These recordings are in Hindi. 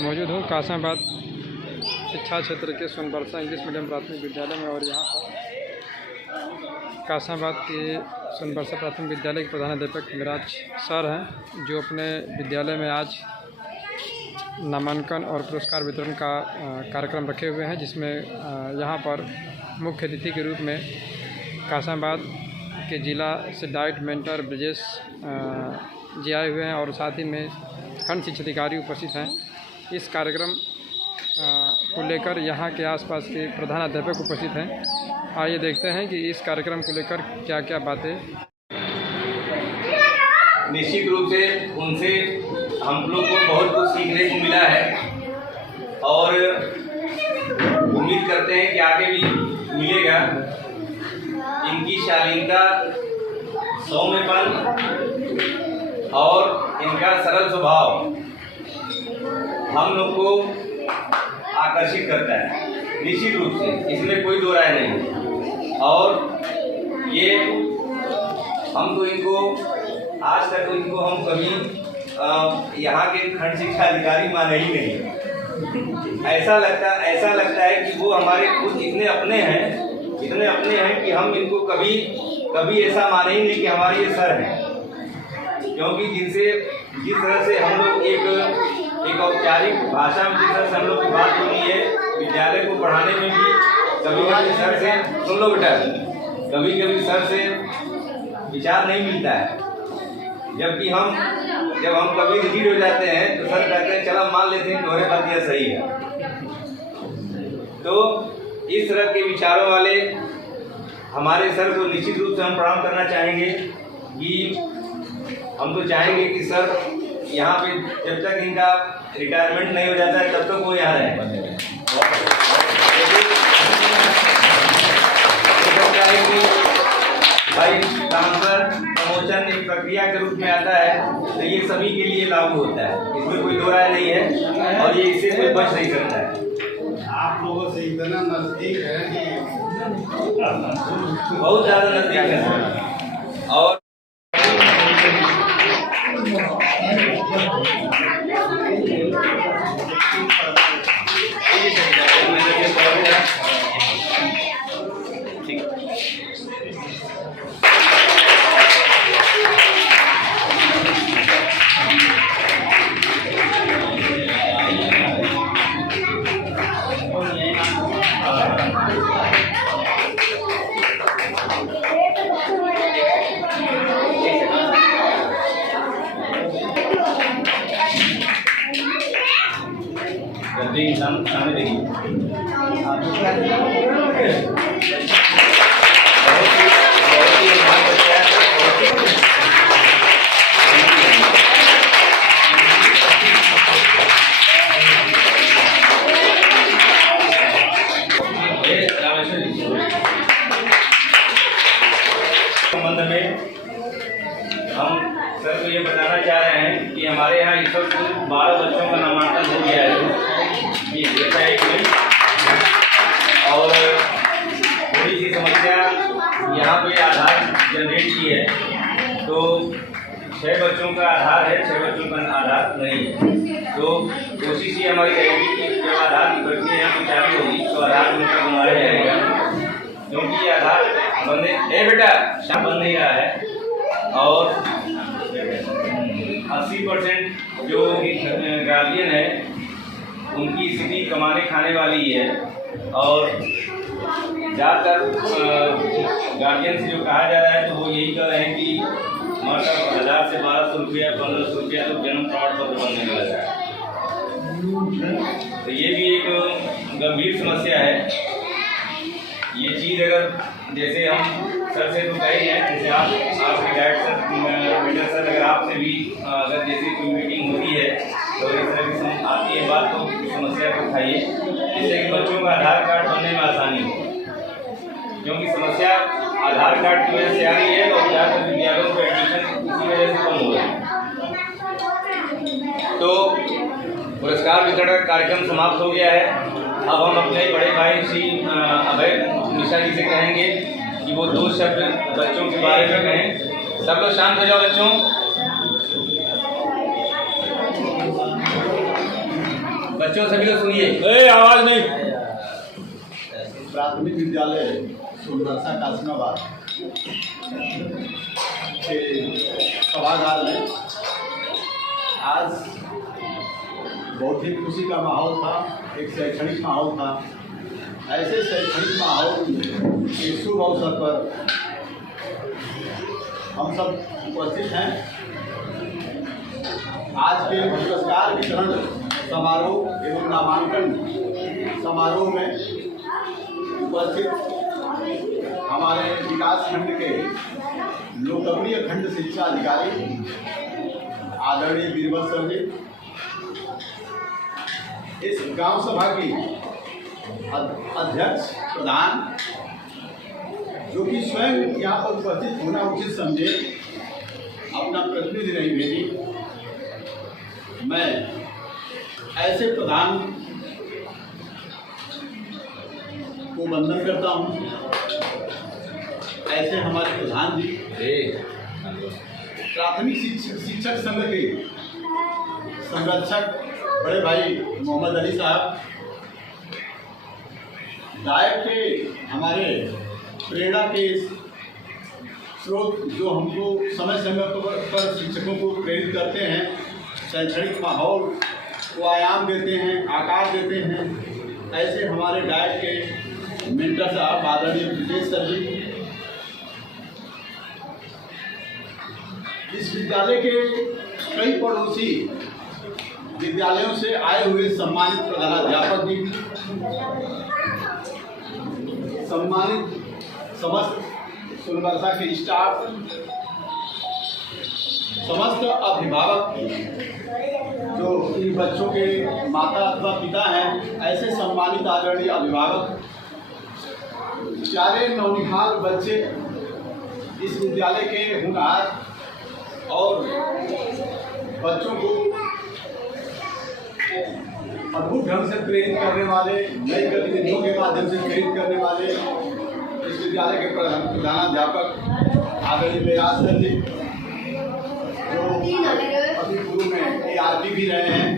मौजूद हूँ कासाबाद शिक्षा क्षेत्र के सोनबरसा इंग्लिश मीडियम प्राथमिक विद्यालय में। और यहाँ पर कासाबाद के सोनबरसा प्राथमिक विद्यालय के प्रधानाध्यापक मिराज सर हैं, जो अपने विद्यालय में आज नामांकन और पुरस्कार वितरण का कार्यक्रम रखे हुए हैं, जिसमें यहाँ पर मुख्य अतिथि के रूप में कासाबाद के जिला से डाइट मेंटर ब्रजेश जी आए हुए हैं और साथ ही में खंड शिक्षा अधिकारी उपस्थित हैं। इस कार्यक्रम को लेकर यहाँ के आसपास के प्रधानाध्यापक उपस्थित हैं। आइए देखते हैं कि इस कार्यक्रम को लेकर क्या क्या बातें। निश्चित रूप से उनसे हम लोग को बहुत कुछ सीखने को मिला है और उम्मीद करते हैं कि आगे भी मिलेगा। इनकी शालीनता, सौम्यपन और इनका सरल स्वभाव हम लोग को आकर्षित करता है निश्चित रूप से, इसमें कोई दो राय नहीं। और ये हम तो इनको आज तक इनको हम कभी यहाँ के खंड शिक्षा अधिकारी माने ही नहीं। ऐसा लगता है कि वो हमारे खुद इतने अपने हैं कि हम इनको कभी ऐसा माने ही नहीं कि हमारे ये सर हैं। क्योंकि जिस तरह से हम लोग एक औपचारिक भाषा में जिस तरह से हम लोग की बात होती है, विद्यालय को पढ़ाने में भी कभी सर से सुन लो बेटा, कभी सर से विचार नहीं मिलता है। जबकि जब हम कभी रिजिड हो जाते हैं तो सर कहते हैं चलो मान लेते हैं तुम्हारे बात यह सही है। तो इस तरह के विचारों वाले हमारे सर को निश्चित रूप से हम प्रणाम करना चाहेंगे कि हम तो चाहेंगे कि सर यहाँ पे जब तक इनका रिटायरमेंट नहीं हो जाता है तब तक वो यहाँ रहें। भाई ट्रांसफर प्रमोशन एक प्रक्रिया के रूप में आता है तो ये सभी के लिए लागू होता है, इसमें कोई दो राय नहीं है और ये इससे कोई बच नहीं सकता है। आप लोगों से इतना नजदीक है कि बहुत ज़्यादा नजदीक है। और सामने देखिए, संबंध में हम सर को ये बताना चाह रहे हैं कि हमारे यहाँ इस वक्त 12 बच्चों का नामांकन हो गया है। और थोड़ी सी समस्या यहाँ पे आधार जनरेट की है, तो 6 बच्चों का आधार है, 6 बच्चों का आधार नहीं है। तो कोशिश ही हमारी रहेगी कि जब आधार की प्रक्रिया यहाँ पे चालू होगी तो आधार उनका बनाया जाएगा, क्योंकि आधार बेटा बन नहीं रहा है। और 80% जो गार्जियन है उनकी स्थिति कमाने खाने वाली है। और ज़्यादातर गार्जियन से जो कहा जा रहा है तो वो यही कह रहे हैं कि मतलब 1000 से 1200 रुपया 1500 रुपया तो जन्म प्रमाण पत्र बनने लगा है। तो ये भी एक गंभीर समस्या है। ये चीज़ अगर जैसे हम सर से तो कही है, जैसे आपके डायरेक्टर सर अगर आपसे भी अगर जैसे कोई मीटिंग होती है तो इस तरह की आती है बात, तो समस्या को उठाइए जिससे कि बच्चों का आधार कार्ड बनने में आसानी हो। क्योंकि समस्या आधार कार्ड की वजह से आ रही है और ज़्यादातर विद्यालयों को एडमिशन इसी वजह से कम हो रहा है। तो पुरस्कार वितरण का कार्यक्रम समाप्त हो गया है। अब हम अपने बड़े भाई श्री अभय मिश्रा जी से कहेंगे कि वो 2 शब्द बच्चों के बारे में कहें। सब लोग शांत हो जाओ बच्चों। बच्चों सभी लोग सुनिए। आवाज़ नहीं। प्राथमिक विद्यालय सुंदरसा कासमाबाद के सभागार में आज बहुत ही खुशी का माहौल था, एक शैक्षणिक माहौल था। ऐसे शैक्षणिक माहौल के शुभ अवसर पर हम सब उपस्थित हैं। आज के पुरस्कार वितरण समारोह एवं नामांकन समारोह में उपस्थित हमारे विकास खंड के लोकप्रिय खंड शिक्षा अधिकारी आदरणीय बीरबल सर जी, इस गांव सभा की अध्यक्ष प्रधान जो कि स्वयं यहाँ पर उपस्थित होना उचित समझे, अपना प्रतिनिधि नहीं भेजी। मैं ऐसे प्रधान को वंदन करता हूँ। ऐसे हमारे प्रधान जी प्राथमिक शिक्षक संघ के संरक्षक बड़े भाई मोहम्मद अली साहब, दायक के हमारे प्रेरणा के स्रोत जो हमको समय समय पर शिक्षकों को प्रेरित करते हैं, शैक्षणिक माहौल को आयाम देते हैं, आकार देते हैं, ऐसे हमारे डायट के मेंटर साहब आदरणीय ब्रिजेश सर जी, इस विद्यालय के कई पड़ोसी विद्यालयों से आए हुए सम्मानित प्रधानाध्यापक जी, सम्मानित समस्त सुनबरसा के स्टाफ, समस्त अभिभावक जो इन बच्चों के माता अथवा पिता हैं, ऐसे सम्मानित आदरणीय अभिभावक, चारे नौनिहाल बच्चे इस विद्यालय के होनहार और बच्चों को अद्भुत ढंग से प्रेरित करने वाले, नई गतिविधियों के माध्यम से प्रेरित करने वाले इस विद्यालय के प्रधानाध्यापक आदरणीय व्यास सर जी, जो अभी पूर्व में ARP भी रहे हैं।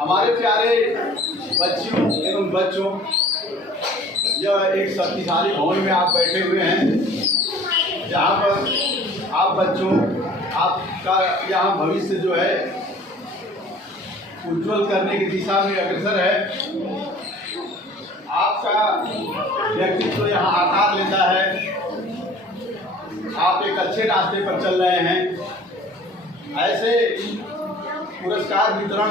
हमारे प्यारे बच्चियों एवं बच्चों, यह एक शक्तिशाली भवन में आप बैठे हुए हैं, जहाँ पर आप बच्चों, आपका यहाँ भविष्य जो है उज्ज्वल करने की दिशा में अग्रसर है। आपका व्यक्तित्व यहाँ आकार लेता है, आप एक अच्छे रास्ते पर चल रहे हैं। ऐसे पुरस्कार वितरण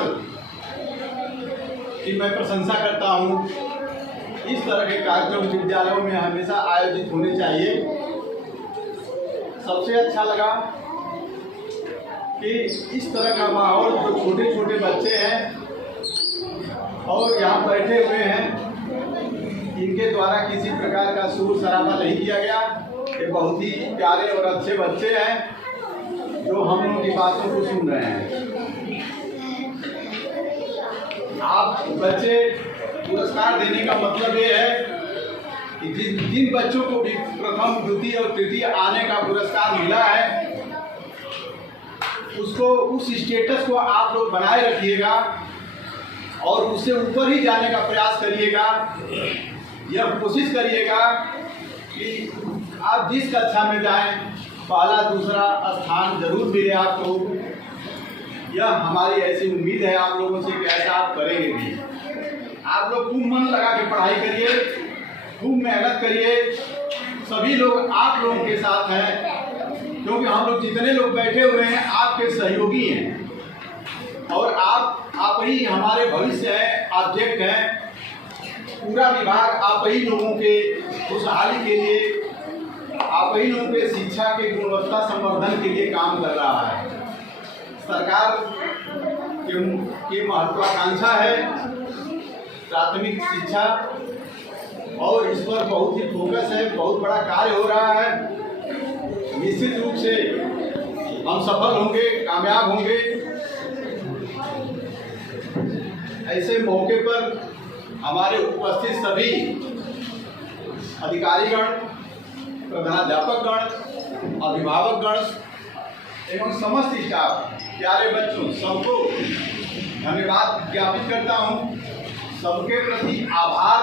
की मैं प्रशंसा करता हूँ। इस तरह के कार्यक्रम विद्यालयों में हमेशा आयोजित होने चाहिए। सबसे अच्छा लगा कि इस तरह का माहौल, जो छोटे छोटे बच्चे हैं और यहाँ बैठे हुए हैं, इनके द्वारा किसी प्रकार का शोर शराबा नहीं किया गया। ये बहुत ही प्यारे और अच्छे बच्चे हैं जो हम लोगों की बातों को सुन रहे हैं। आप बच्चे, पुरस्कार देने का मतलब ये है कि जिन बच्चों को भी प्रथम, द्वितीय और तृतीय आने का पुरस्कार मिला है, उसको, उस स्टेटस को आप लोग बनाए रखिएगा और उससे ऊपर ही जाने का प्रयास करिएगा। यह कोशिश करिएगा कि आप जिस कक्षा में जाएं, पहला दूसरा स्थान जरूर मिले आपको। यह हमारी ऐसी उम्मीद है आप लोगों से कि ऐसा आप करेंगे भी। आप लोग खूब मन लगा के पढ़ाई करिए, खूब मेहनत करिए। सभी लोग आप लोगों के साथ हैं, क्योंकि हम लोग जितने लोग बैठे हुए हैं आपके सहयोगी हैं और आप ही हमारे भविष्य हैं, ऑब्जेक्ट हैं। पूरा विभाग आप ही लोगों के खुशहाली के लिए, आप ही लोगों के शिक्षा के गुणवत्ता संवर्धन के लिए काम कर रहा है। सरकार की महत्वाकांक्षा है प्राथमिक शिक्षा और इस पर बहुत ही फोकस है, बहुत बड़ा कार्य हो रहा है। निश्चित रूप से हम सफल होंगे, कामयाब होंगे। ऐसे मौके पर हमारे उपस्थित सभी अधिकारीगण, प्रधानाध्यापकगण, अभिभावकगण एवं समस्त स्टाफ, प्यारे बच्चों, सबको धन्यवाद ज्ञापित करता हूँ। सबके प्रति आभार